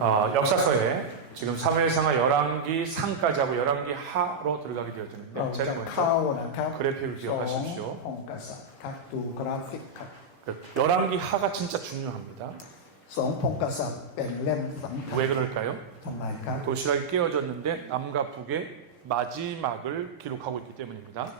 역사서에 지금 사무엘상하 열왕기 상까지 하고 열왕기 하로 들어가게 되어졌는데 제가 먼저 그래픽을 기억하십시오. 열왕기 하가 진짜 중요합니다. 왜 그럴까요? 도시락이 깨어졌는데 남과 북의 마지막을 기록하고 있기 때문입니다.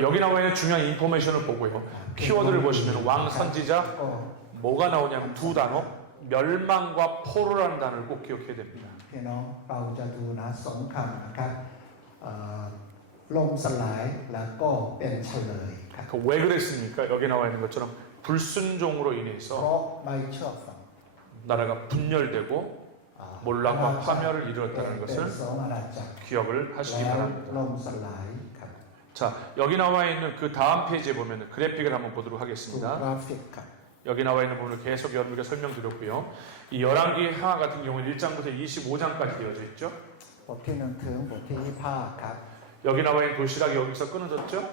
여기 나와 있는 중요한 인포메이션을 보고요. 키워드를 보시면 왕 선지자 뭐가 나오냐면 두 단어 멸망과 포로라는 단어를 꼭 기억해야 됩니다. 왜 그랬습니까? 여기 나와 있는 것처럼 불순종으로 인해서 나라가 분열되고 몰락과 파멸을 이루었다는 것을 기억을 하시기 바랍니다. 자, 여기 나와 있는 그 다음 페이지에 보면 그래픽을 한번 보도록 하겠습니다. 여기 나와 있는 부분을 계속 여러분께 설명드렸고요. 이 열왕기 하하 같은 경우는 1장부터 25장까지 되어져 있죠. 여기 나와 있는 도시락이 여기서 끊어졌죠.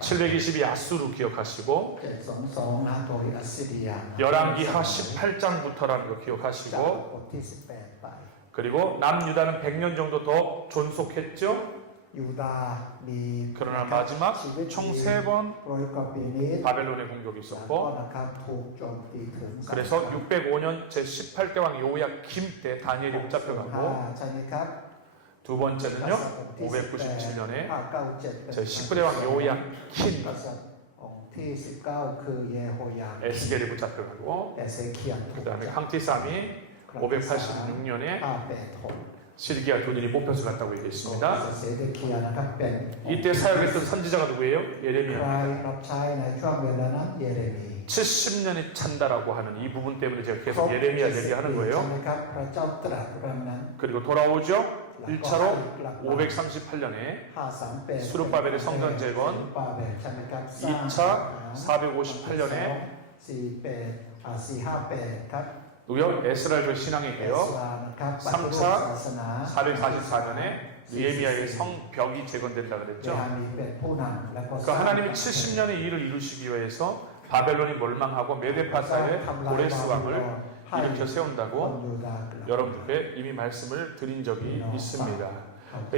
722 아수르 기억하시고 열왕기하 18장부터라는 거 기억하시고 그리고 남유다는 100년 정도 더 존속했죠. 그러나 마지막 총 3번 바벨론의 공격이 있었고 그래서 605년 제18대 왕 요야김 때 다니엘이 붙잡혀가고 두 번째는요 597년에 제19대 왕 요야킨 에스겔이 붙잡혀가고 그 다음에 항티삼이 586년에 시드기야 교인이 뽑혀서 갔다고 얘기했습니다. 이때 사역했던 선지자가 누구예요? 예레미야. 70년이 찬다라고 하는 이 부분 때문에 제가 계속 예레미야 얘기하는 거예요. 그리고 돌아오죠. 1차로 538년에 수르바벨의 성전 재건, 2차 458년에 누구요? 에스라엘 신앙의 개혁, 3차 444년에 느헤미야의 성벽이 재건된다 그랬죠. 그러니까 하나님이 70년의 일을 이루시기 위해서 바벨론이 멸망하고 메데파사의 고레스 왕을 일으켜 세운다고 여러분들께 이미 말씀을 드린 적이 있습니다.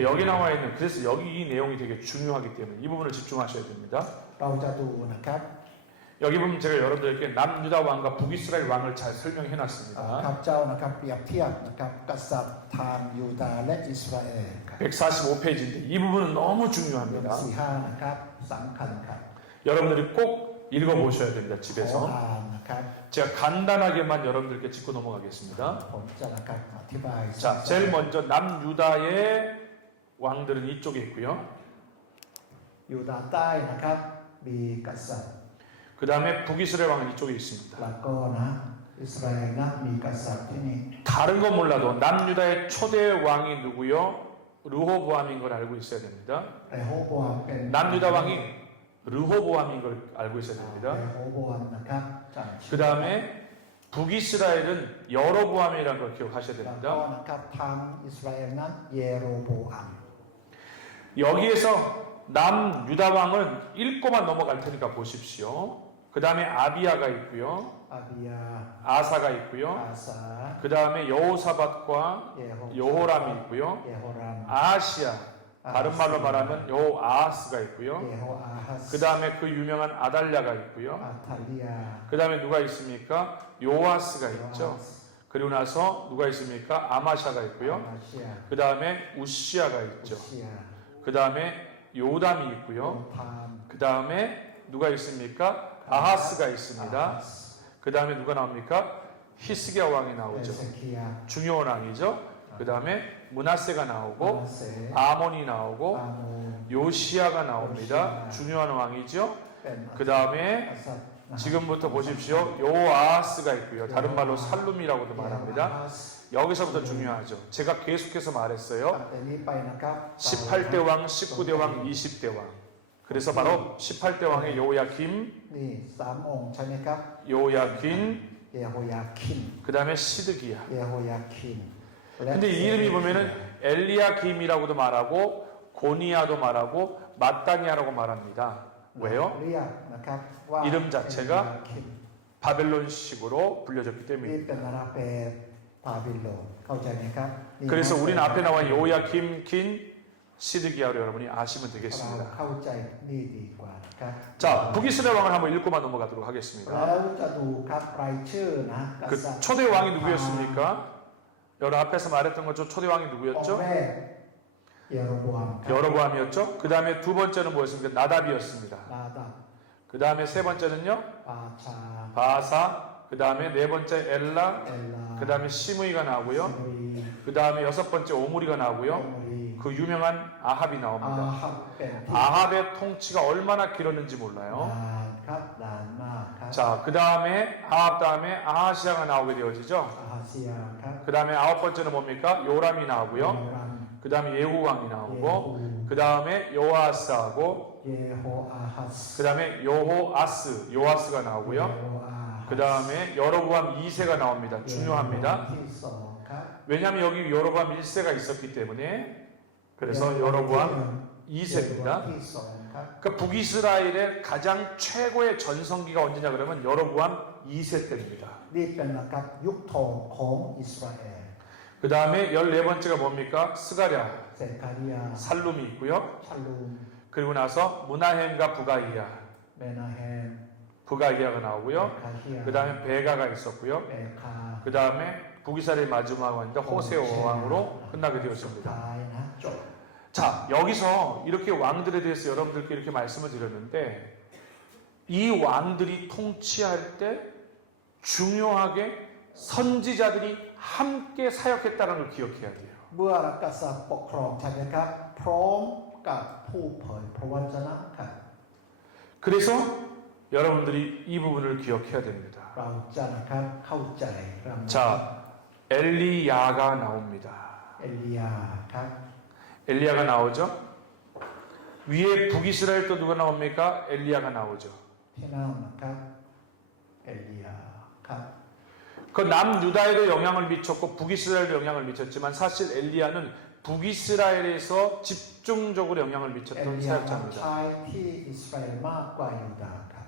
여기 나와 있는 그래서 여기 이 내용이 되게 중요하기 때문에 이 부분을 집중하셔야 됩니다. 여기 보면 제가 여러분들께 남유다 왕과 북이스라엘 왕을 잘 설명해 놨습니다. 145페이지인데 이 부분은 너무 중요합니다. 여러분들이 꼭 읽어보셔야 됩니다. 집에서. 제가 간단하게만 여러분들께 짚고 넘어가겠습니다. 자, 제일 먼저 남유다의 왕들은 이쪽에 있고요. 그 다음에 북이스라엘 왕은 이쪽에 있습니다. 다른 건 몰라도 남유다의 초대 왕이 누구요? 르호보암인 걸 알고 있어야 됩니다. 남유다 왕이 르호보암인 걸 알고 있어야 됩니다. 그 다음에 북이스라엘은 여로보암이라는 걸 기억하셔야 됩니다. 여기에서 남유다 왕은 읽고만 넘어갈 테니까 보십시오. 그 다음에 아비야가 있고요. 아사가 있고요. 그 다음에 여호사밧과 여호람이 있고요. 아하시야, 다른 말로 말하면 여호아하스가 있고요. 그 다음에 그 유명한 아달랴가 있고요. 그 다음에 누가 있습니까? 요아스가 있죠. 그리고 나서 누가 있습니까? 아마샤가 있고요. 그 다음에 우시야가 있죠. 그 다음에 요담이 있고요. 그 다음에 누가 있습니까? 아하스가 있습니다. 그 다음에 누가 나옵니까? 히스기야 왕이 나오죠. 중요한 왕이죠. 그 다음에 므낫세가 나오고 아몬이 나오고 요시야가 나옵니다. 중요한 왕이죠. 그 다음에 지금부터 보십시오. 요아스가 있고요. 다른 말로 살룸이라고도 말합니다. 여기서부터 중요하죠. 제가 계속해서 말했어요. 18대 왕, 19대 왕, 20대 왕. 그래서 바로 18대 왕의 요야김, 그 다음에 시드기야. 근데 이 이름이 보면은 엘리야김이라고도 말하고 고니아도 말하고 마따니아라고 말합니다. 왜요? เรียกนะครับว่า 이름 자체가 เอลียคิม 바벨론식으로 불려졌기 นี่ 때문입니다. เป็นนาเปบาบิโลนเข้าใจไหมครับนี่ 그래서 นะ 우리는 앞에 나와 요야킴, 긴, 시드기야로 여러분이 아시면 เรา 되겠습니다. เข้าใจนี่ดีกว่านะครับ 자, 북이스라엘 왕을 한번 읽고만 넘어가도록 하겠습니다. แล้วจะดูครับรายชื่อนะก 그 ษัตริย์ 초대 왕이 누구였습니까? 여러분 앞에서 말했던 것처럼 초대 왕이 องค์ 누구였죠? แรกเยโรโบอัมครับ 여로보암이었죠. 그 다음에 두 번째는 뭐였습니까? 나답이었습니다. ดาดับ 그 다음에 세 번째는요? ปาชา 바사. 그 daam에 네 번째 엘라. เอลลา 그 다음에 시므이가 ซิ 나오고요. มรี 그 다음에 여섯 번째 오므리가 โอ 나오고요. มรี 그 유명한 아합이 อา 나옵니다. ฮับเป็นที่ 아합의 통치가 얼마나 길었는지 ดา 몰라요. นครับดานมากครับ 자, 그 다음에 아합 다음에 아하시아가 나오게 되어지죠. อาฮาเซียครับ 그 다음에 아홉 번째는 뭡니까? 요람이 โย 나오고요. รัม 그 다음에 예후 왕이 เย 나오고 ฮู 그 다음에 요아스하고 เยโฮอาฮัส 그 다음에 요아스가 나오고요. เยโฮอาฮัส 그 다음에 여로보암 2세가 나옵니다. เยโฮ 중요합니다. ที่สองครับ 왜냐하면 여기 여로보암 1세가 있었기 때문에 그래서 여로보암 เยโฮ 2세입니다. ที่สองครับ 그러니까 북이스라엘의 가장 최고의 전성기가 언제냐 그러면 여로보암 2세 때입니다. นี่เป็นนะครับยุคทองของอิสราเอล 그 다음에 14번째가 뭡니까? 스가랴, เซคาริยา 살룸이 있고요. ชัลลูม 그리고 나서 무나헴과 부가이야, เบนาแฮม 부가이야가 เบ 나오고요. คาเฮีย 그 다음에 베가가 있었고요. เบคา 그 다음에 북이스라엘 마지막 왕인데 호세 왕으로 끝나게 สุด 되었습니다. ท้ายนะจบ 자, 여기서 이렇게 왕들에 대해서 여러분들께 이렇게 말씀을 드렸는데 이 왕들이 통치할 때 중요하게 선지자들이 함께 사역했다는 걸 기억해야 돼요. เมื่อกษัตริย์ปกครองใช่ไหมครับ พร้อมกับผู้เผยพระวจนะครับ 그래서 여러분들이 이 부분을 기억해야 됩니다. เราจะนะครับเข้าใจเรื่องนี้ 자, 엘리야가 나옵니다. เอลียาครับ 엘리야가 나오죠. 위에 북이스라엘 또 누가 나옵니까? 엘리야가 나오죠. ที่นั่นนะครับเอลียาครับ 그 남유다에도 영향을 미쳤고 북이스라엘도 영향을 미쳤지만 사실 엘리야는 북이스라엘에서 집중적으로 영향을 เอ 미쳤던 ลียารับ 사역자입니다. ใช้ที่อิสราเอลมากกว่ายูดาห์ครับ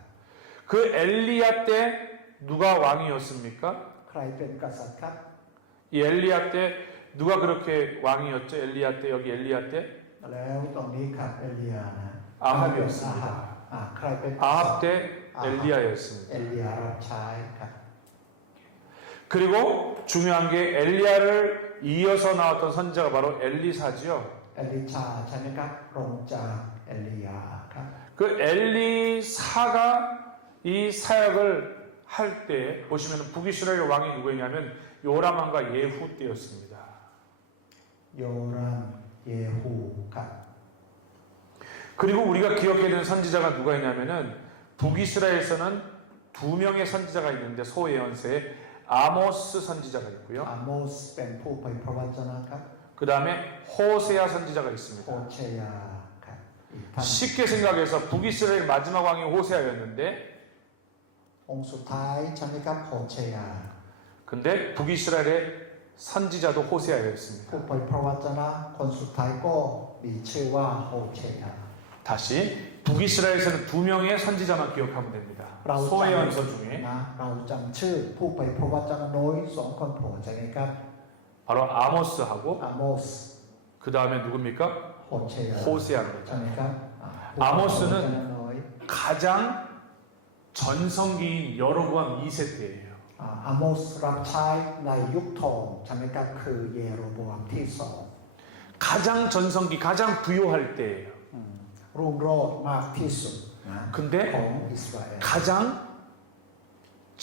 그 엘리야 때 누가 왕이었습니까? ใครเป็นกษัตริย์ครับ 이 엘리야 때 누가 그렇게 왕이었죠? 엘리야 때 여기 엘리야 때 แล้วตรงนี้ครับเอลียานะ 아합이었습니다. ใครเป็น 아합 때 อาฮับ เอ 엘리야였습니다. ลียารับใช้ครับ 그리고 중요한 게 엘리야를 이어서 나왔던 선지자가 바로 엘리사지요. เอลิชาใช่ไหมครับลงจากเอลียาครับ 그 엘리사가 이 사역을 할 때 보시면 북이스라엘 왕이 누구였냐면 요람왕과 예후 때였습니다. โยรัมเยฮูครับ 그리고 우리가 기억해야 되는 선지자가 누가 있냐면은 북이스라엘에서는 두 명의 선지자가 있는데 소예언서에 아모스 선지자가 있고요. อาโมสเป็นผู้เผยพระวจนะครับ 그 다음에 호세아 선지자가 โฮ 있습니다. เชยาครับอีกท่าน 쉽게 생각해서 북이스라엘 마지막 왕이 호세아였는데 องค์สุดท้ายใช่ไหมครับโฮเชยา 근데 북이스라엘의 선지자도 호세아였습니다. ผู้เผยพระวจนะคนสุดท้ายก็มีชื่อว่าโฮเชยา 다시 북이스라엘에서는 두 명의 선지자만 기억하면 됩니다. เรา 소예언서 중에 นะเราจำชื่อผู้เผยพระวจนะน้อยสองคนโผล่ใช่ไหมครับ 바로 아모스하고 อาโมส 그 다음에 누굽니까? โฮเชยา 호세아입니다. ใช่ไหมครับ 아모스는 ผู้เผยพระวจนะน้อย 가장 전성기인 여로보암 2세 때예요. อาโมสรับใช้ในยุคทองใช่ไหมครับคือเยโรโบอัมที่สอง 가장 전성기, 가장 부요할 때예요. รุ่งโรจน์มากที่สุดนะ 근데 ของอิสราเอล 가장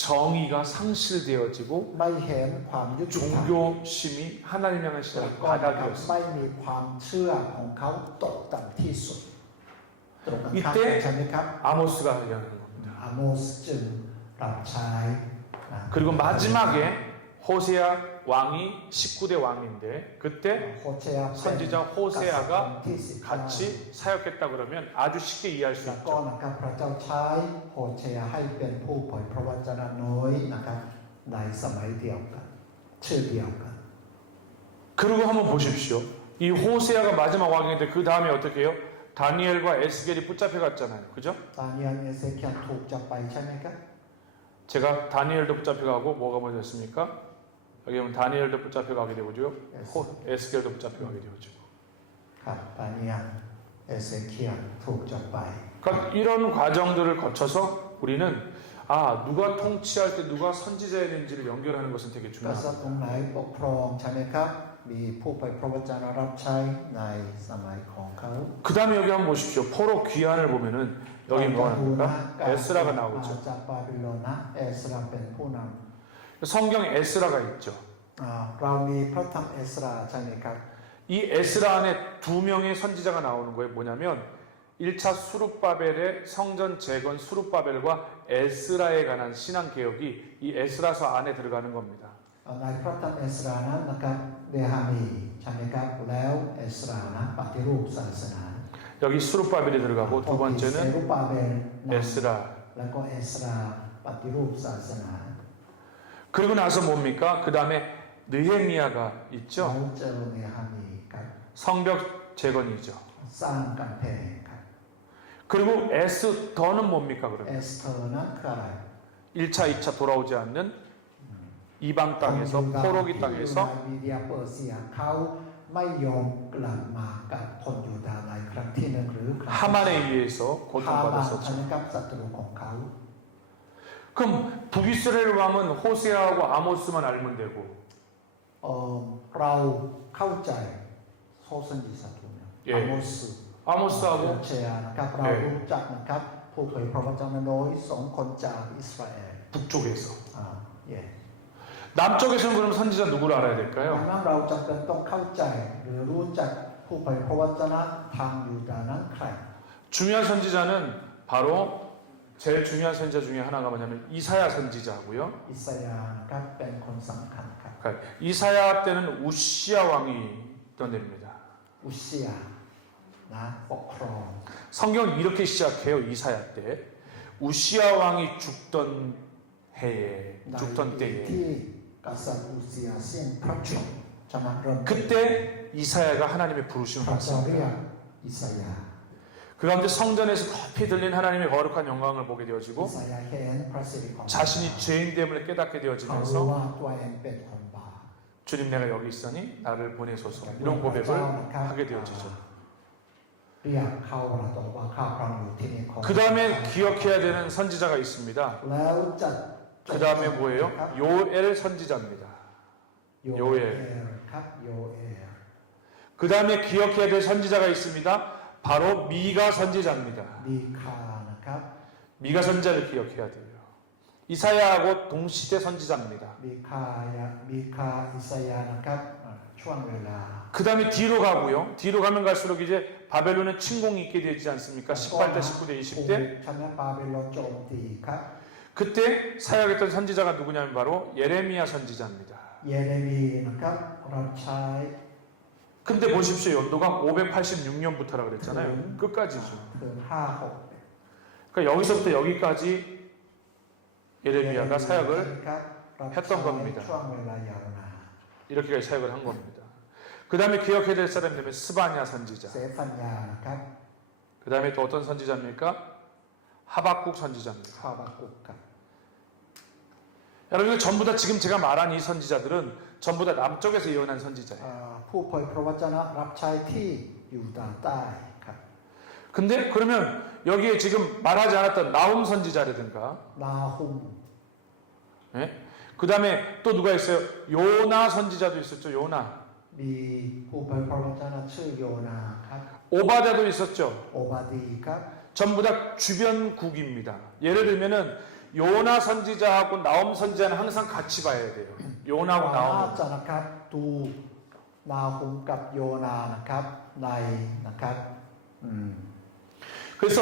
정의가 상실되어지고 ไม่เห็นความยุติธรรม 종교심이 하나님 향한 แล้ว 신앙이 ก็นะครับ 바닥이었습니다. ไม่มีความเชื่อของเขาตกต่ำที่สุดตรงกันข้าม 이때 ใช่ไหมครับ 아모스가 얘기하는 겁니다. อาโมสจึงรับใช้นะ 그리고 마지막에 호세아 왕이 19대 왕인데 그때 โฮเชยาเป็น 선지자 กษัตริย์ 호세아가 ที่สิบ 같이 사역했다 그러면 아주 쉽게 이해할 수 แล้วก็ 있죠. นะครับพระเจ้าใช้โฮเชยาให้เป็นผู้เผยพระวจนะน้อยนะครับในสมัยเดียวกันชื่อเดียวกัน 그리고 한번 보십시오. 이 호세아가 마지막 왕인데 그 다음에 어떻게 해요? 다니엘과 에스겔이 붙잡혀 갔잖아요. 그죠? ดาเนียลเอเซเคียลถูกจับไปใช่ไหมครับ 제가 다니엘도 붙잡혀 가고 뭐가 먼저 됐습니까? 여기 보면 다니엘도 붙잡혀 가게 되고요. 에스겔도 붙잡혀 가게 되죠. ครับดาเนียลเอเซเคียลถูกจับไป 그러니까 이런 과정들을 거쳐서 우리는 아 누가 통치할 때 누가 선지자야 되는지를 연결하는 것은 되게 กษัตริย์ 중요합니다. องค์ไหนปกครองใช่ไหมครับมีผู้ไปพระวจนะรับใช้ในสมัยของเขา 그 다음에 여기 한번 보십시오. 포로 귀환을 보면은 여기 뭐가 ดูนะ 나옵니까? การ 에스라가 มา 나오죠. จากบาบิโลนนะเอสราเป็นผู้น 성경 에스라가 있죠. ำเรามีพระธรรมเอสราใช่ไหมครับ 이 에스라 안에 두 명의 선지자가 나오는 거예요. 뭐냐면 1차 수룹바벨의 성전 재건 수룹바벨과 에스라에 관한 신앙 개혁이 이 에스라서 안에 들어가는 겁니다. ในพระธรรมเอสรานั้นนะครับเดฮามีใช่ไหมครับแล้วเอสรานะปฏิรูปศาสนา 여기 수룹바벨이 들어가고 두 เซ 번째는 รุบาเบลน 에스라. ำแล้วก็เอสราปฏิรูปศาสนา 그리고 나서 뭡니까? 그 다음에 느헤미야가 แล้ 있죠. วเจอเนฮามีครับ 성벽 재건이죠. สร้างกำแพงครับ 그리고 에스더는 뭡니까 เอ 그러면? สเธอร์นั้นคืออะไร 1차, 2차 돌아오지 않는 이방 땅에서 포로기 ที่อยู่ 땅에서 ในมีเดียเปอร์เซียเขาไม่ยอมกลับมากับคนยูดาห์ในครั้งที่หนึ่งหรือครั้งที่ 하만에 의해서 ฮามา 고통받았었죠. ใช่ไหมครับศัตรูของเขา 그럼 북이스라엘 왕은 호세아하고 아모스만 알면 되고 เราเข้าใจโซสันดิสัตว์เนี่ย เย่ อาโมส 아모스하고 เชียนะครับเรารู้จักนะครับผู้เผยพระวจนะน้อยสองคนจากอิสราเอล 북쪽에서 เย่ 남쪽에서는 그럼 선지자 누구를 알아야 ดัง 될까요? นั้นเราจำเป็นต้องเข้าใจหรือรู้จักผู้เผยพระวจนะทางยูดาห์นั้นใคร 중요한 선지자는 바로 제일 중요한 선지자 중에 하나가 뭐냐면 이사야 선지자고요. อิสยาห์นะครับเป็นคนสำคัญครับ 그러니까 이사야 때는 우시야 왕이 있던 때입니다. อุชเชียนะปกครอง 성경 이렇게 시작해요. 이사야 때 우시야 왕이 죽던 해에 ใน 죽던 ปี 때에 ที่กษัตริย์อุเซียสิ้นพระชนม์จะมาเริ่ม 그때 이사야가 하나님의 부르심을 เขาจะเรีย 받습니다. กอิสยาห์ 그 가운데 성전에서 높이 들린 하나님의 거룩한 영광을 보게 อิ 되어지고 สยาห์เห็นพระสิริของ 자신이 죄인됨을 깨닫게 เขารู้ 되어지면서 ว่าตัวเองเป็นคนบาป 주님 내가 여기 있으니 나를 보내소서 이런 고백을 하게 되어지죠. เรียกเขาเราตอบว่าข้าพระองค์อยู่ที่นี่ของ 그 다음에 기억해야 되는 선지자가 있습니다. แล้วจัด 그 다음에 뭐예요? 요엘 선지자입니다. โยเอลครับโยเอล 그 다음에 기억해야 될 선지자가 있습니다. 바로 미가 선지자입니다. มีคานะครับ 미가 선지자를 기억해야 돼요. 이사야하고 동시대 선지자입니다. มีคาอิสยาห์นะครับช่วงเวลา 그 다음에 뒤로 가고요. 뒤로 가면 갈수록 이제 바벨론은 침공이 있게 되지 않습니까? 18대, 19대, 20대. ชนะบาบิโลนโจมตีครับ 그때 사역했던 선지자가 누구냐면 바로 예레미야 선지자입니다. เยเรมีนะครับรับใช้ 근데 보십시오. 연도가 586년부터라 그랬잖아요. 끝까지죠. ถึง5-6 그러니까 여기서부터 여기까지 예레미야가 사역을 ครับรับ 했던 ใช้ 겁니다. ช่วงเวลายาวนาน 이렇게까지 사역을 한 겁니다. 그 다음에 기억해야 될 사람이 되면 스바냐 선지자. เซฟันยานะครับ 그 다음에 또 어떤 선지자입니까? 하박국 선지자입니다. ข้าวบากุกครับ 여러분 전부 다 지금 제가 말한 이 선지자들은 전부 다 남쪽에서 예언한 선지자예요. ผู้เผยพระวจนะรับใช้ที่อยู่ทางใต้ครับ 근데 그러면 여기에 지금 말하지 않았던 나훔 선지자라든가 นาฮุม 예? 그 다음에 또 누가 있어요? 요나 선지자도 있었죠. 요나. มีผู้เผยพระวจนะชื่อโยนาครับ 오바다도 있었죠. โอบาดีครับ 전부 다 주변국입니다. 예를 들면은 요나 선지자하고 나훔 선지자는 항상 같이 봐야 돼요. 요나하고 น่า 나훔. จะนะครับดูนาฮุมกับโยนานะครับในนะครับ 그래서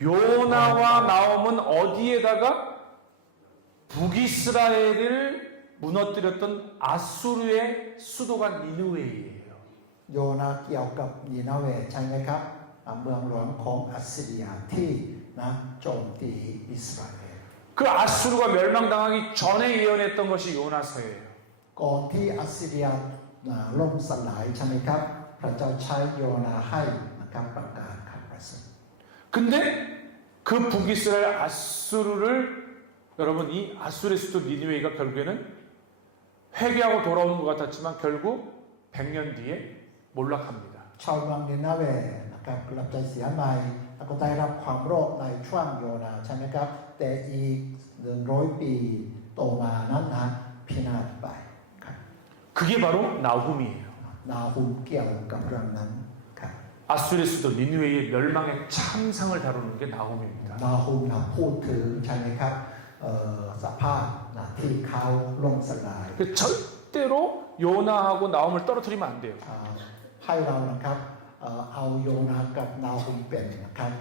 요나와 나홈은 어디에다가 북이스라엘을 무너뜨렸던 아수르의 수도가 니느웨이예요. โยนาเกี่ยวกับนีนาเวใช่ไหมครับเมืองหลวงของอัสซีเรียที่นะโจมตีอิสราเอล 그 아수르가 멸망당하기 전에 예언했던 것이 요나서예요. ก่อนที่อัสซีเรีย ล่มสลายใช่ไหมครับพระเจ้าใช้โยนาให้นะครับประกาศข่าวประเสริฐ 근데 그 북이스라엘 아수르를 여러분 이 아수르의 수도 니느웨이가 결국에는 회개하고 돌아오는 것 같았지만 결국 100년 뒤에 몰락합니다. ชาวเมืองนินาเวนะครับกลับใจเสียใหม่แล้วก็ได้รับความโรคในช่วงโยนาใช่ไหมครับแต่อีก100 ปีต่อมานั้นนะพินาศไปครับ 그게 바로 나훔이에요. นาฮุมเกี่ยวกับเรื่องนั้นครับ 아수르의 수도 니느웨이의 멸망의 참상을 다루는 게 나훔입니다. นาฮุมนะพูดถึงใช่ไหมครับสภาพนะที่เขาล่มสลาย 그 절대로 요나하고 나훔을 떨어뜨리면 안 돼요. ให้เรานะครับเอาโยนากับนาฮุมเป็นนะครับ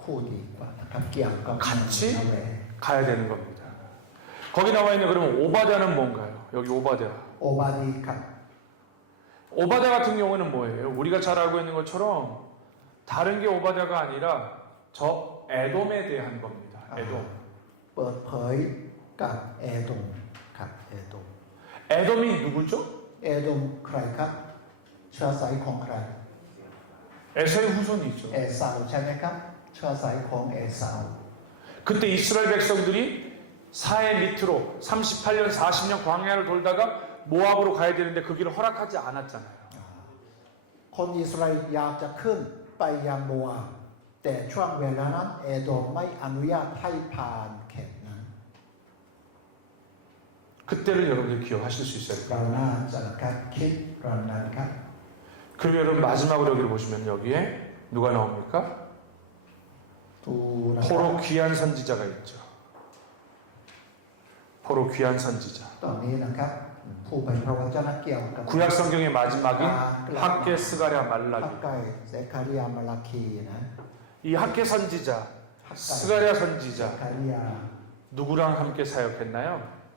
คู่ดีกว่านะครับเกี่ยวกับ 같이 นาเว 가야 되는 겁니다. 거기 나와 있는 그러면 오바댜는 뭔가요? 여기 오바댜. โอบาดีครับ 오바댜 같은 경우는 뭐예요? 우리가 잘 알고 있는 것처럼 다른 게 오바댜가 아니라 저 에돔에 대한 겁니다. 에돔. เปิดเผยกับเอโดมครับเอโดม 에돔이 누구죠? เอโดมใครครับเชื้อสายของใคร 에서의 후손이죠. เอสาวใช่ไหมครับเชื้อสายของเอสาว 그때 이스라엘 백성들이 사해 밑으로 38년, 40년 광야를 돌다가 모압으로 가야 되는데 그 길을 허락하지 않았잖아요. คนอิสราเอลอยากจะขึ้นไปยังโมอาบแต่ช่วงเวลานั้นเอโดมไม่อนุญาตให้ผ่านเขตนั้น 그때를 여러분들 기억하실 수 있어요. เราน่าจะครับคิดเรื่องนั้นครับ 그럼 여러분 마지막으로 여기를 보시면 여기에 누가 나옵니까? ดูนะครั 포로 บ 귀한 선지자가 있죠. 포로 귀한 선지자. ตอนนี้นะครับผู้เป็นพระวจนะเกี่ยวกับ 구약 성경의 마지막인 학계 스가랴 ฮัก 말라기. ไก่เซคาริยามาลาคีนะ 이 학계 선지자, ฮักไก่ 스가랴 เซ 선지자 คาริยา 누구랑 함께 사역했나요?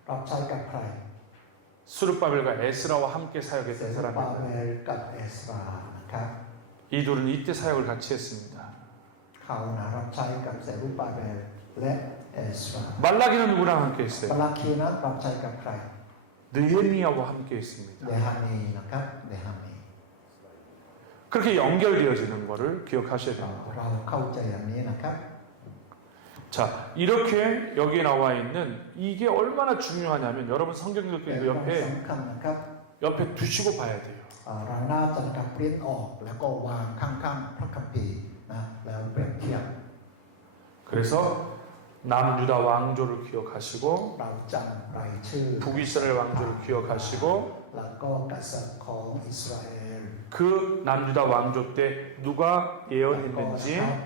รับใช้กับใคร 수르바벨과 에스라와 함께 เซ 사역했던 รุบาเบ 사람입니다. ลกับเอสรานะครับ 이 둘은 이때 사역을 같이 했습니다. เขานะรับใช้กับเซรุบาเบลและเอสรา 말라기는 누구랑 함께 มา 했어요? ลาคีนั้นรับใช้กับใคร 느헤미야와 함께 เด 했습니다. ฮานีนะครับเดฮานี 그렇게 연결되어지는 것을 기억하셔야 됩니다. เราเข้าใจอย่างนี้นะครับ 자, 이렇게 여기에 나와 있는 이게 얼마나 중요하냐면 여러분 성경 แต่ 읽기 ความ 옆에 สำคัญนะครับ 옆에 두시고 봐야 돼요. เราน่าจะกับปริ้นออกแล้วก็วางข้างๆพระคัมภีร์นะแล้วเปรียบเทียบ 그래서 남유다 왕조를 기억하시고 เราจำรายชื่อ 북이스라엘 왕조를 기억하시고 แล้วก็กษัตริย์ของอิสราเอล 그 남유다 왕조 때 누가 แล้วก็นะ 예언했는지 ครับ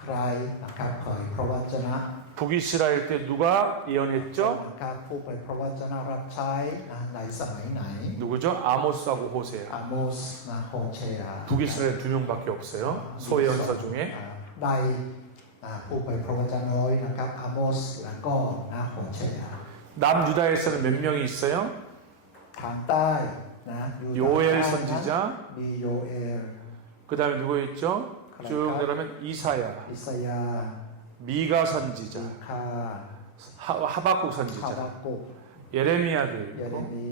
ใครนะครับเผยพระวจนะ 북이스라엘 때 누가 예언했죠? นะครับผู้เผยพระวจนะรับใช้นะในสมัยไหน 누구죠? 아모스하고 호세아. อาโมสนะโฮเชอา 북이스라엘 두 명밖에 없어요. 소예언사 중에. ได้ผู้เผยพระวจนะน้อยนะครับอาโมสแล้วก็นะโฮเชอา 남유다에서는 몇 명이 있어요? ทางใต้นะยูดาห์ 요엘 ใต้นะ 선지자. มีโยเอล 그 다음에 누구 있죠? 쭉 내려가면 이사야, อิสยา 미가 선지자, คา 하박국 ฮา 선지자, บากุก 예레미야도 เยเร 있고 มี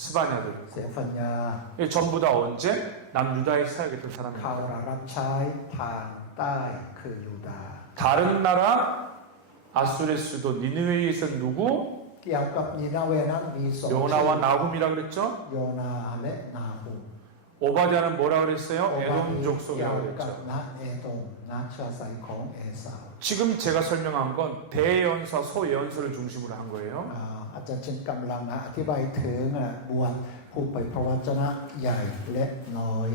스바냐도 เซฟัญญา 있고. 이게 전부 다 언제? 남유다에 사역했던 เขา 사람입니다. รับใช้ทางใต้คือยูดาห์ 다른 나라 아수레 수도 니느웨이에서 누구? เกี่ยวกับนีนาเวนั้นมีสอง 요나와 나훔이라 그랬죠? โยนาและนาฮูม 오바댜는 뭐라 그랬어요? โอบาดี 에돔 เกี่ยว 족속이라고 กับ 그랬죠. นะเอโดมนะเชื้อสายของเอสาว 지금 제가 설명한 건 대예언사, 소예언서를 중심으로 한 거예요. อาจารย์เช่นกำลังนะอธิบายถึงบวชผู้เผยพระวจนะใหญ่และน้อย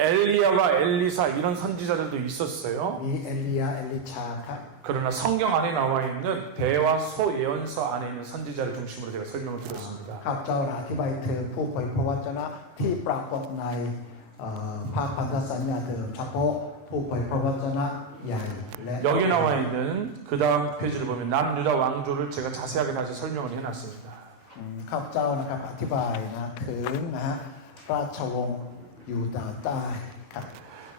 엘리야와 엘리사 이런 선지자들도 있었어요. มีเอลียาเอลิชาครับ 그러나 성경 안에 나와 있는 대와 소예언서 안에 있는 선지자를 중심으로 제가 설명을 드렸습니다. ข้าพเจ้าอธิบายถึงผู้เผยพระวจนะที่ปรากฏในภาคพันธสัญญาเดิมเฉพาะผู้เผยพระวจนะใหญ่และ 여기 나와 있는 그 다음 페이지를 보면 남유다 왕조를 제가 자세하게 다시 설명을 해놨습니다. ข้าพเจ้านะครับอธิบายนะถึงนะฮะราชวงศ์ยูดาห์ใต้ครับ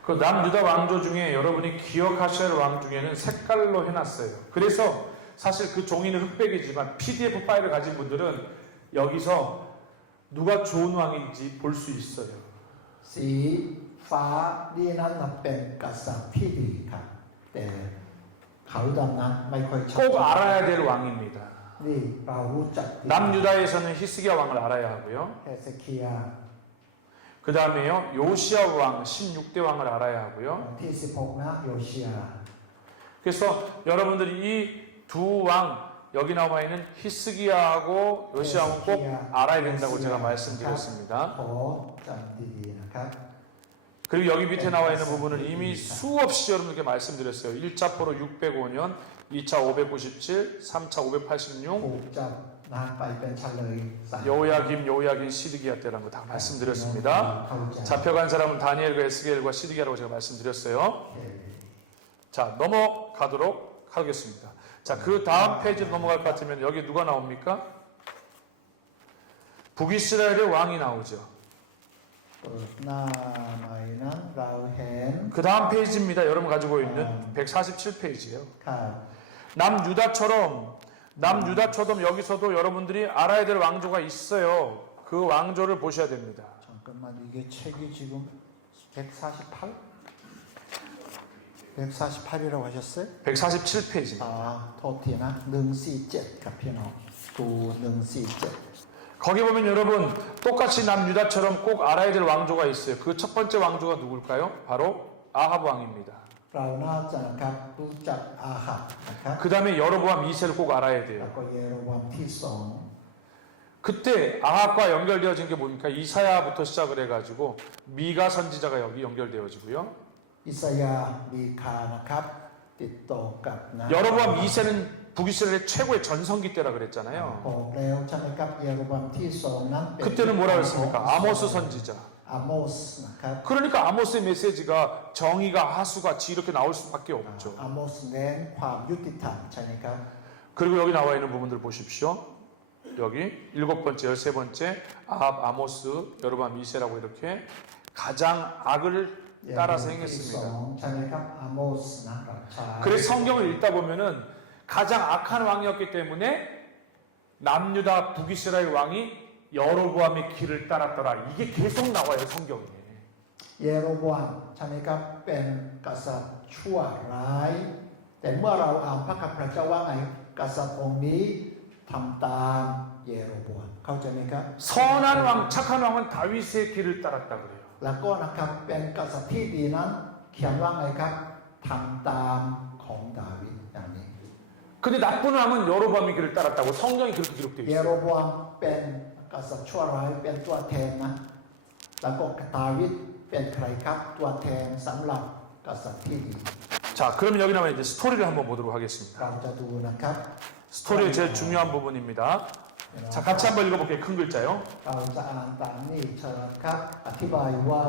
그 남유다 왕조 중에 여러분이 기억하셔야 할 왕 중에는 색깔로 해놨어요. 그래서 사실 그 종이는 흑백이지만 PDF 파일을 가진 분들은 여기서 누가 좋은 왕인지 볼 수 있어요. สีฟ้านี่นั้นนะเป็นกษัตริย์ที่ดีครับแต่ขาวดำนั้นไม่ค่อยชัด 꼭 알아야 될 왕입니다. นี่เรารู้จัก 남유다에서는 히스기야 왕을 알아야 하고요. เฮเซคียา 그 다음에요 요시야 왕 16대 왕을 알아야 하고요. ที่16นะโยเชีย 그래서 여러분들이 이 두 왕 여기 나와 있는 히스기야하고 요시야 왕은 꼭 알아야 된다고 제가 말씀드렸습니다. ขอจำดีๆนะครับ 그리고 여기 밑에 나와 있는 부분은 이미 수없이 여러분께 말씀드렸어요. 1차 포로 605년, 2차 597, 3차 586, ถูกจับนะไปเป็นเฉลยสาม 여호야김, 시드기야 때라는 거 다 말씀드렸습니다. เข้าใจ 잡혀간 사람은 다니엘과 에스겔과 시드기야라고 제가 말씀드렸어요. 자, 넘어가도록 하겠습니다. 자, 그 다음 페이지로 넘어갈 것 같으면 여기 누가 나옵니까? 북이스라엘의 왕이 나오죠. เปิดหน้าใหม่นั้นเราเห็น 그 다음 페이지입니다. 여러분 가지고 있는 147페이지예요. ข่าว 남유다처럼 여기서도 여러분들이 알아야 될 왕조가 있어요. 그 왕조를 보셔야 됩니다. 잠깐만 이게 책이 지금 148? 148이라고 하셨어요? 147페이지입니다. 아, 토티나 147ครับพี่น้องตู147 거기 보면 여러분 똑같이 남유다처럼 꼭 알아야 될 왕조가 있어요. 그 첫 번째 왕조가 누굴까요? 바로 아합 왕입니다. เราน่าจะนะครับรู้จักอาหับนะครับ 그 다음에 여로보암 2세를 꼭 알아야 แล้ว 돼요. ก็เยโรวามที่สอง 그때 아합과 연결되어진 게 뭡니까? 이사야부터 시작을 해가지고 미가 선지자가 여기 연결되어지고요. อิสยาห์มีคานะครับติดต่อกับนะ 여로보암 2세는 북이스라엘의 최고의 전성기 때라 그랬잖아요. บอกแล้วใช่ไหมครับเยโรวามที่สองนั้นเป็น 그때는 뭐라 그랬습니까? 아모스 선지자. อาโมสนะครับ 그러니까 아모스의 메시지가 정의가 하수같이 이렇게 나올 수밖에 없죠. อาโมสเน้นความยุติธรรมใช่ไหมครับ 그리고 여기 나와 있는 부분들 보십시오. 여기 7번째, 13번째 아합, 아모스, 여로보암 2세라고 이렇게 가장 악을 따라서 ที่ส 행했습니다. องใช่ไหมครับอาโมสนะครับใช่ 그래서 성경을 읽다 보면은 가장 악한 왕이었기 때문에 남유다 북이스라엘 왕이 여로보암의 길을 따랐더라. 이게 계속 나와요 성경에. เยโรโบอัมใช่ไหมครับเป็นกษัตริย์ชั่วร้าย แต่เมื่อเราอ่านพระคัมภีร์พระเจ้าว่าไงกษัตริย์องค์นี้ทำตามเยโรโบอัมเข้าใจไหมครับ 선한 왕, 착한 왕은 다윗의 길을 따랐다 그래요. แล้วก็นะครับเป็นกษัตริย์ที่ดีนั้นเขียนว่าไงครับทำตามของดาวิดอย่างนี้ 근데 나쁜 왕은 여로보암의 길을 따랐다고 성경이 그렇게 기록되어 เย 있어요. โรโบอัมเป็นกษัตริย์ชั่วร้ายเป็นตัวแทนนะแล้วก็ดาวิดเป็นใครครับตัวแทนสำหรับกษัตริย์ที่ดี 자, 그럼 여기 나와 이제 스토리를 한번 보도록 하겠습니다. เราจะดูนะครับ 스토리의 제일 중요한 부분입니다. 자, 같이 한번 읽어볼게요. 큰 글자요. เราจะอ่านตามนี้เชิญครับอธิบายว่า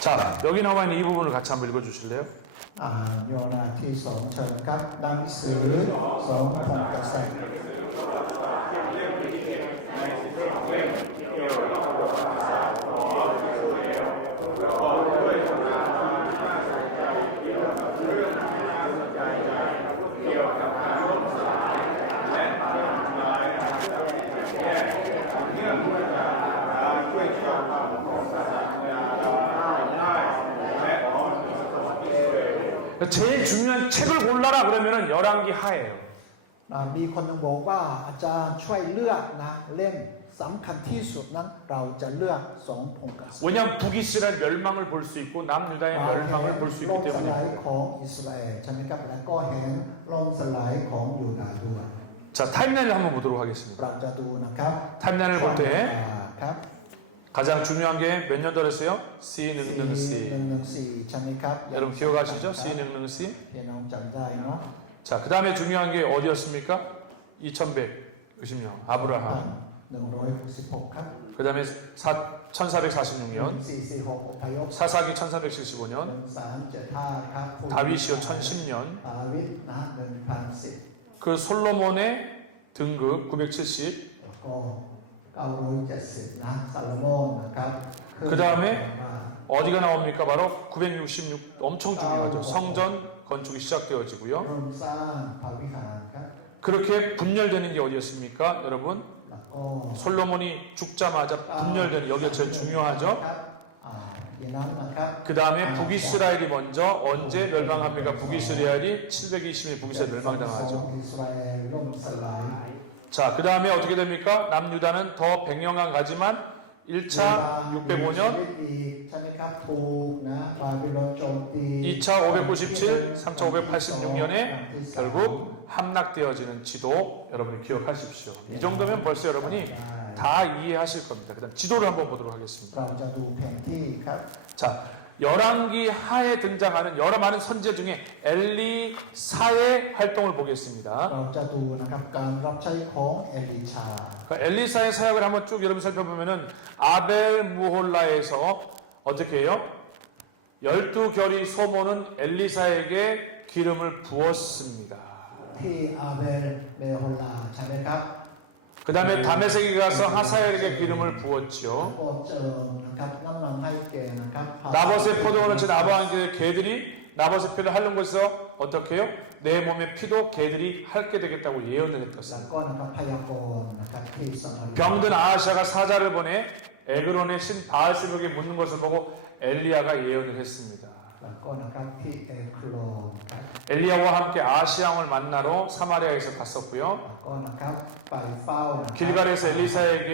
자, 여기 나와 있는 이 부분을 같이 한번 읽어주실래요? อ่านโยนาที่สองเชิญครับหนังสือสองพงกษัตริย์ 제일 중요한 책을 골라라 그러면은 열왕기 하예요. มีคนหนึงบอกว่าอาจารย์ช่วยเลือกนะเล่มสำคัญที่สุดนั้นเราจะเลือกสองพงกษัตริย์ 왜냐하면 북이스라엘 멸망을 볼 수 있고 남유다의 เราเห็น 멸망을 볼 수 ล่ม 있기 สลาย 때문에. ของอิสราเอลใช่ไหมครับแล้วก็เห็นล่มสลายของยูดาห์ด้วย 자, 타임라인을 한번 보도록 하겠습니다. เราจะดูนะครับ 타임라인을 볼 때 ครับ 가장 중요한 게 몇 년도랬어요? C 능능 C. 114ใช่ไหมครับ 여러분 기억하시죠? C 능능 C. พี่น้องจำได้เนาะ 자, 그 다음에 중요한 게 어디였습니까? 2160년 아브라함. 166ครับ 그 다음에 1446년 146อพยพ 사사기 1375년 1375ครับ 다윗이요 1010년 ดาวิดนะ1010 그 솔로몬의 등급 970 แล้วก็ 970นะซาโลโมนนะครับ 그 다음에 어디가 나옵니까? 바로 966 엄청 중요하죠. 성전 건축이 시작되어지고요. เริ่มสร้างพระวิหารครับ 그렇게 분열되는 게 어디였습니까? 여러분 แล้วก็ 솔로몬이 죽자마자 분열되는 여기가 제일 중요하죠. อย่างนั้นนะครับ 그 다음에 북이스라엘이 먼저 언제 멸망합니까? 북이스라엘이 720년 북이스라엘 멸망당하죠. อิสราเอลล่มสลาย 자, 그 다음에 어떻게 됩니까? 남유다는 더 100년간 가지만 1차 605년, ใช่ไหมครับถูกนะบาบิโลนโจมตี 2차 597, 3차 586년에 결국 함락되어지는 지도 여러분이 기억하십시오. 이 정도면 벌써 여러분이 다 이해하실 겁니다. 그 다음 지도를 한번 보도록 하겠습니다. เราจะดูแผนที่ครับ 자, 열왕기 하에 등장하는 여러 많은 선지자 중에 엘리사의 활동을 보겠습니다. เราจะดูนะครับการรับใช้ของเอลิชา 그 엘리사의 사역을 한번 쭉 여러분 살펴보면은 아벨 무홀라에서 어떻게 해요? 12결의 소모는 엘리사에게 기름을 부었습니다. ที่อาเบลเมโฮลาใช่ไหมครับ 그 다음에 다메섹에 가서 하사엘에게 기름을 แล้ว 부었죠. ก็เจิมนะครับน้ำมันให้แก่นะครับ 나봇의 포도원을 친 아브라함께 개들이 나봇의 피를 핥는 곳에서 어떻게 해요? 내 몸의 피도 개들이 핥게 되겠다고 예언을 แล้ว 했었습니다. ก็นะครับพยากรณ์นะครับที่สมาริยา 병든 아하샤가 사자를 보내 에그론의 신 바알세복에 묻는 것을 보고 엘리야가 예언을 했습니다. แล้วก็นะครับที่เอคโลนครับ 엘리야와 함께 아시양을 만나러 사마리아에서 갔었고요. แล้วก็นะครับไปเฝ้านะครับ 길갈에서 엘리사에게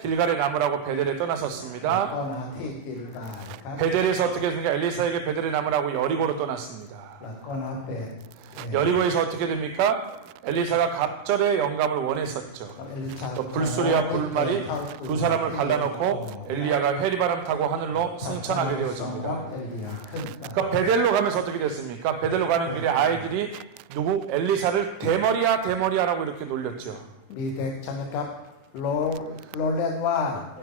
길갈의 나무라고 베델에 แล้ว 떠났었습니다. ก็มาที่กิลกาลครับ 베델에서 어떻게 했습니까? 엘리사에게 베델의 나무라고 여리고로 떠났습니다. แล้วก็นะเป็ด 여리고에서 어떻게 됩니까? 엘리사가 갑절의 영감을 원했었죠. เอลิชา 또 불소리와 불말이 두 사람을 갈라놓고 엘리야가 회리바람 타고 하늘로 승천하게 되어집니다. เอลียาขึ้น 그러니까 베델로 가면서 어떻게 됐습니까? 베델로 가는 길에 아이들이 누구 엘리사를 대머리야 대머리야라고 이렇게 놀렸죠. มีเด็กใช่ไหมครับโลเล่นว่า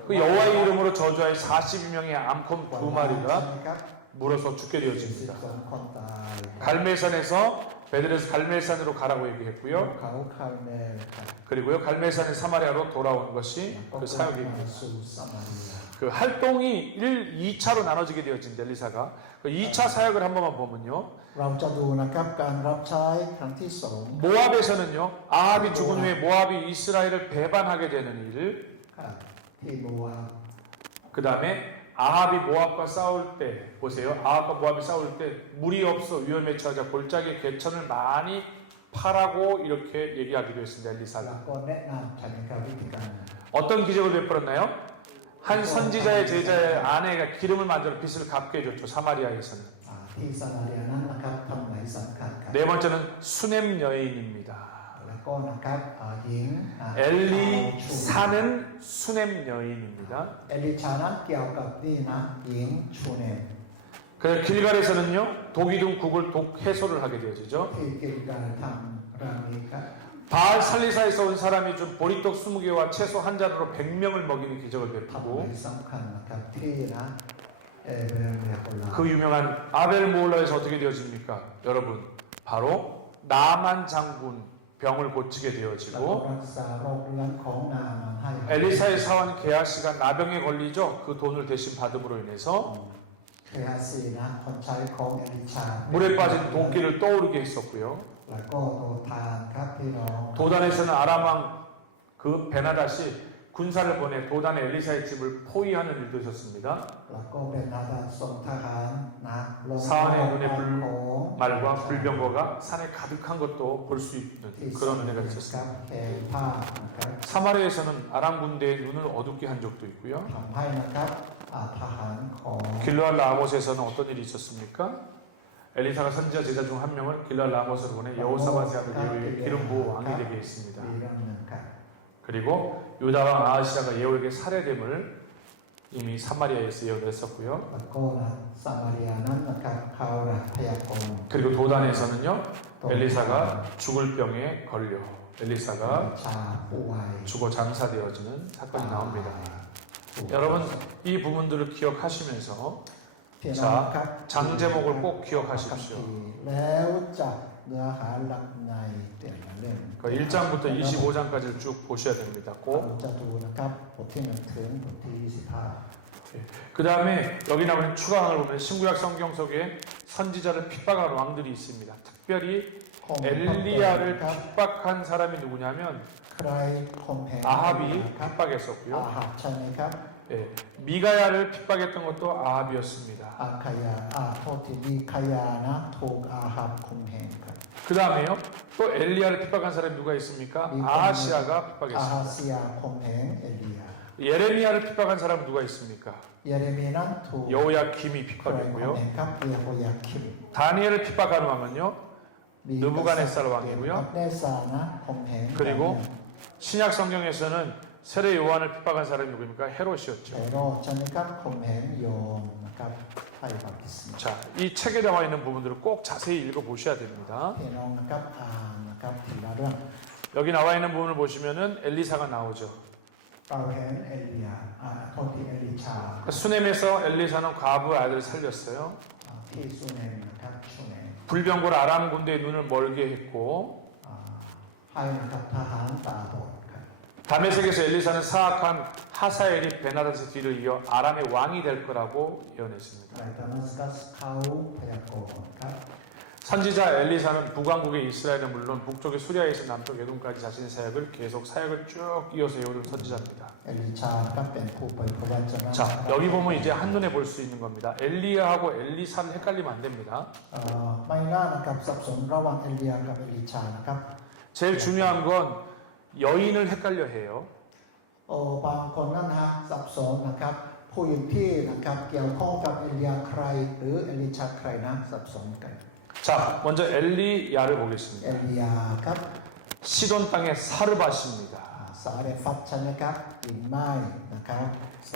그 여호와의 이름으로 저주하여 42명의 암컷 두 ใช่ 마리가 ไหมครับ 물어서 죽게 40 되어집니다. คนตาย 갈멜산에서 베델에서 갈멜산으로 가라고 ภู 얘기했고요. เขาคาร์เมลครับ 그리고요 갈멜산의 사마리아로 돌아오는 것이 ก็ 그 กลับ 사역입니다. มาสู่สมาเรีย 그 활동이 2차로 나눠지게 되어진 엘리사가 그 2차 사역을 한 번만 보면요. เราจะดูนะครับการรับใช้ครั้งที่สอง 모압에서는요. 아합이 죽은 후에 모압이 이스라엘을 배반하게 되는 일. ครับที่โมอาบ 그 다음에 아합이 모압과 싸울 때 보세요. 아합과 모압이 싸울 때 물이 없어 위험에 처하자 골짜기 개천을 많이 파라고 이렇게 얘기하기도 했습니다. แล้ว 엘리사가 ก็แนะนำใช่ไหมครับวิธีการ 어떤 기적을 베풀었나요? 한 선지자의 제자의 아내가 기름을 만들어 빚을 갚게 해줬죠. 사마리아에서는. ที่สมาเรียนั้นนะครับทำไหนสำคัญครับ 네 번째는 수넴 여인입니다. แล้วก็นะครับหญิง 엘리사는 수넴 여인입니다. เอลิชานั้นเกี่ยวกับนี่นะหญิงชูเนม 그래서 길갈에서는요 독이 든 국을 독 해소를 하게 되어지죠. ที่กินการทำรางนี้ครับ 바알 살리사에서 온 사람이 준 보리떡 20개와 채소 한 자루로 100명을 먹이는 기적을 ทำไหน 베푸고 สำคัญนะครับที่นะเอเบลเมโฮลา 그 유명한 아벨 모홀라에서 어떻게 되어집니까? 여러분 바로 나만 장군 병을 고치게 แล้วก็ 되어지고 รักษาโรคเรื้อนของนางมันให้ 엘리사의 사원 게하시가 나병에 걸리죠. 그 돈을 대신 받음으로 인해서 เคฮาซีนะคนใช้ของเอลิชา 물에 빠진 도끼를 떠오르게 했었고요. แล้วก็โดทานครับพี่น้อง 도단에서는 아람왕 그 베나닷이 군사를 보내 도단의 엘리사의 집을 포위하는 일도 있었습니다. แล้วก็เป็นนาดาส่งทหารนะลง 사안의 눈에 ของ 말과 불병거가 산에 가득한 것도 볼 수 ที่ 있는 ส 그런 ำคัญ 은혜가 ครับ 있었습니다. แขนผ้านะครับ 사마리아에서는 아람 군대의 눈을 어둡게 한 적도 있고요. ทำให้นะครับทหารของ 길르알 라모스에서는 어떤 일이 있었습니까? 엘리사가 선지자 제자 중 한 명을 길르알 라모스로 보내 여호사밧의 아들 예후에게 기름 부어 왕이 되게 했습니다. มีเรื่องหนึ่งครับ 그리고 유다왕 아하시아가 예후에게 살해됨을 이미 사마리아에서 예언을 했었고요. แล้วก็นะสมาเรียนั้นนะครับเขาพยากรณ์ 그리고 도단에서는요 ตัว 엘리사가 죽을 병에 걸려 เอ 엘리사가 ชาป่วย 죽어 장사되어지는 사건이 나옵니다. ถูก 여러분 이 부분들을 기억하시면서 พี่น้องครับ 장 제목을 꼭 기억하십시오. แล้วจะ เนื้อหาหลักในแต่ละเล่ม 그 1장부터 25장까지를 쭉 보셔야 됩니다. เรา 꼭. จะดูนะครับบทที่1ถึงบทที่25 그 다음에 여기 나오는 추가항을 보면 신구약 성경 속에 선지자를 핍박한 왕들이 있습니다. 특별히 ข้อมูล 엘리야를 ครับ 핍박한 사람이 누구냐면 ใครข่มเหง 아합이 ครับ 핍박했었고요. อาหับใช่ไหมครับ 예, 미가야를 핍박했던 것도 아합이었습니다. อาคายาโทษที่มีคายานะถูกอาหับข่มเหงครับ 그 다음에요. 또 엘리야를 핍박한 사람이 누가 있습니까? 아하시아가 อาฮา 핍박했습니다. เซียข่มเหงเอลียา 예레미야를 핍박한 사람은 누가 있습니까? เยเรมีนั้นถูก 여호야김이 ใครข่ม 핍박했고요. เหงครับเยโฮยาคิม 다니엘을 핍박한 왕은요. มี 느부갓네살 왕이고요. เนซานะข่มเหง 그리고 신약 성경에서는 세례 요한을 핍박한 사람이 누구입니까? 헤롯이었죠. แต่รอดใช่ไหมครับข่มเหงโยมนะครับให้บัพติศมา 자, 이 책에 나와 있는 부분들을 꼭 자세히 읽어 보셔야 됩니다. พี่น้องนะครับอ่านนะครับทีละเรื่อง 여기 나와 있는 부분을 보시면은 엘리사가 나오죠. เราเห็นเอลียาโทษที่เอลิชา 수넴에서 엘리사는 과부 아들을 살렸어요. ที่ซูเนมนะครับซูเนม 불병거로 아람 군대의 눈을 멀게 했고 ให้นะครับทหารตาบอดครับ 다메섹에서 엘리사는 사악한 하사엘이 베나다스 뒤를 이어 아람의 왕이 될 거라고 ใน 예언했습니다. ดามัสกัสเขาพยากรณ์ครับ 선지자 엘리사는 북왕국의 이스라엘은 물론 북쪽의 수리아에서 남쪽 에돔까지 자신의 사역을 계속 사역을 쭉 이어서 이어온 선지자입니다. เอลิชาครับเป็นผู้เผยพระวจนะ 자, 여기 보면 이제 한눈에 볼 수 있는 겁니다. 엘리야하고 엘리사를 헷갈리면 안 됩니다. ไม่น่านะครับสับสนระหว่างเอลียากับเอลิชานะครับ 제일 중요한 건 여인을 헷갈려 해요. บางคนนั่นฮะสับสนนะครับผู้หญิงที่นะครับเกี่ยวข้องกับเอลียาใครหรือเอลิชาใครนะสับสนกัน 자, 먼저 엘리야를 เอ 보겠습니다. ลียาครับ 시돈 땅의 사르밧입니다. สาเรฟัตใช่ไหมครับหินไม้นะครับ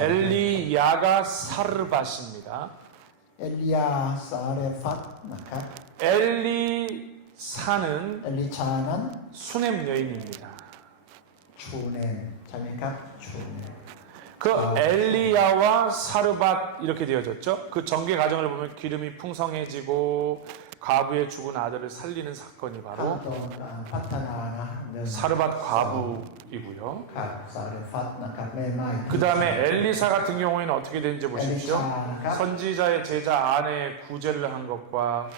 엘리야가 사르밧입니다. เอลียาสาเรฟัตนะครับ 엘리사는 เอลิชานั้น 수넴 여인입니다. ชูเนนใช่ไหมครับชูเนน 그 엘리야와 사르밧 이렇게 되어졌죠. 그 전개 과정을 보면 기름이 풍성해지고 과부의 죽은 아들을 살리는 사건이 ขั้น 바로 ตอนการพัฒนานะหนึ่ง 사르밧 과부이고요. ครับสาเรฟัตนะครับแม่ไม้ 그 다음에 엘리사 같은 경우에는 어떻게 되는지 เอลิ 보십시오. ชานะครับ 선지자의 제자 안에 구제를 한 것과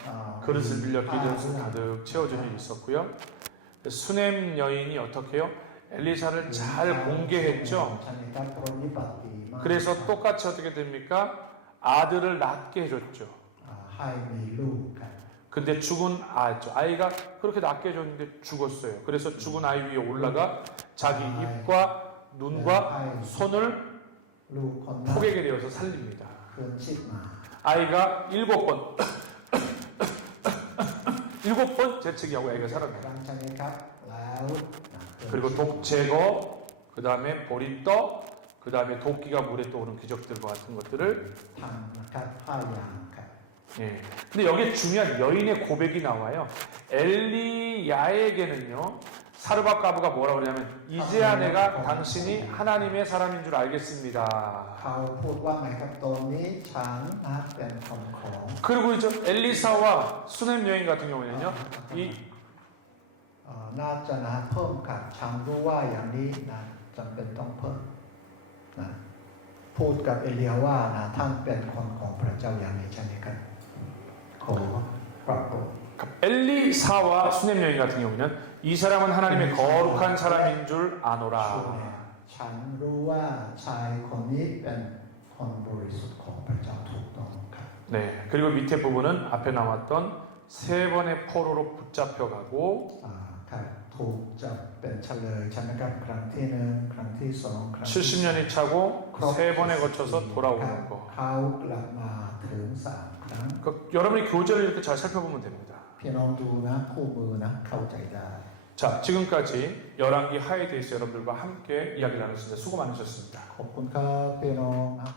อ่า 그릇을 빌려 기름을 가득 채워준 일이 있었고요. 수넴 여인이 어떻게 해요? 엘리사를 잘 공개했죠. ใช่ไหมครับปรนนิบัติดีมาก 그래서 똑같이 어떻게 됩니까? 아들을 낳게 해줬죠. ให้มีลูกครับ 근데 죽은 아이가 그렇게 낳게 해줬는데 죽었어요. 그래서 죽은 아이 위에 올라가 자기 입과 눈과 손을 ลูกคนนั้น 포개게 되어서 살립니다. คืนชีพมา 아이가 7번 7번 재채기 하고 아이가 ค 살아납니다. รั้งใช่ไหมครับแล้วคืน 그리고 독 제거, 그 다음에 볼이 떠, 그 다음에 도끼가 물에 떠오르는 기적들과 같은 것들을 ทำนะครับผ้ายางครับ 예. 근데 여기에 중요한 여인의 고백이 나와요. 엘리야에게는요, 사르밧 과부가 뭐라고 그러냐면, 이제야 내가 당신이 하나님의 사람인 줄 알겠습니다. เขาพูดว่าไงครับตอนนี้ฉันนะเป็นคนของ 그리고 이제 엘리사와 수넴 여인 같은 경우에는요, 이 น่าจะนะเพิ่มครับฉันรู้ว่าอย่างนี้นะจำเป็นต้องเพิ่มนะพูดกับเอเลียว่านะท่านเป็นคนของพระเจ้าอย่างนี้ใช่ไหมครับขอปรับปรุง 엘리사와 수넴 여인 같은 경우에는 이 사람은 하나님의 거룩한 사람인 줄 아노라. ฉันรู้ว่าชายคนนี้เป็นคนบริสุทธิ์ของพระเจ้าถูกต้องครับ 네. 그리고 밑에 부분은 앞에 나왔던 세 번의 포로로 붙잡혀가고 ครับถูกจับเป็นเฉลยใช่ไหมครับครั้งที่หนึ่งครั้งที่สองครั้งที่ 70년이 차고 세 번에 거쳐서 돌아오는 거. เขากลับมาถึงสามครั้ง 그 여러분이 교재를 이렇게 잘 살펴보면 됩니다. พี่น้องดูนะคู่มือนะเข้าใจได้ 자, 지금까지 열왕기 하에 대해서 여러분들과 함께 이야기 나눴습니다. 수고 많으셨습니다. ขอบคุณครับพี่น้องนะ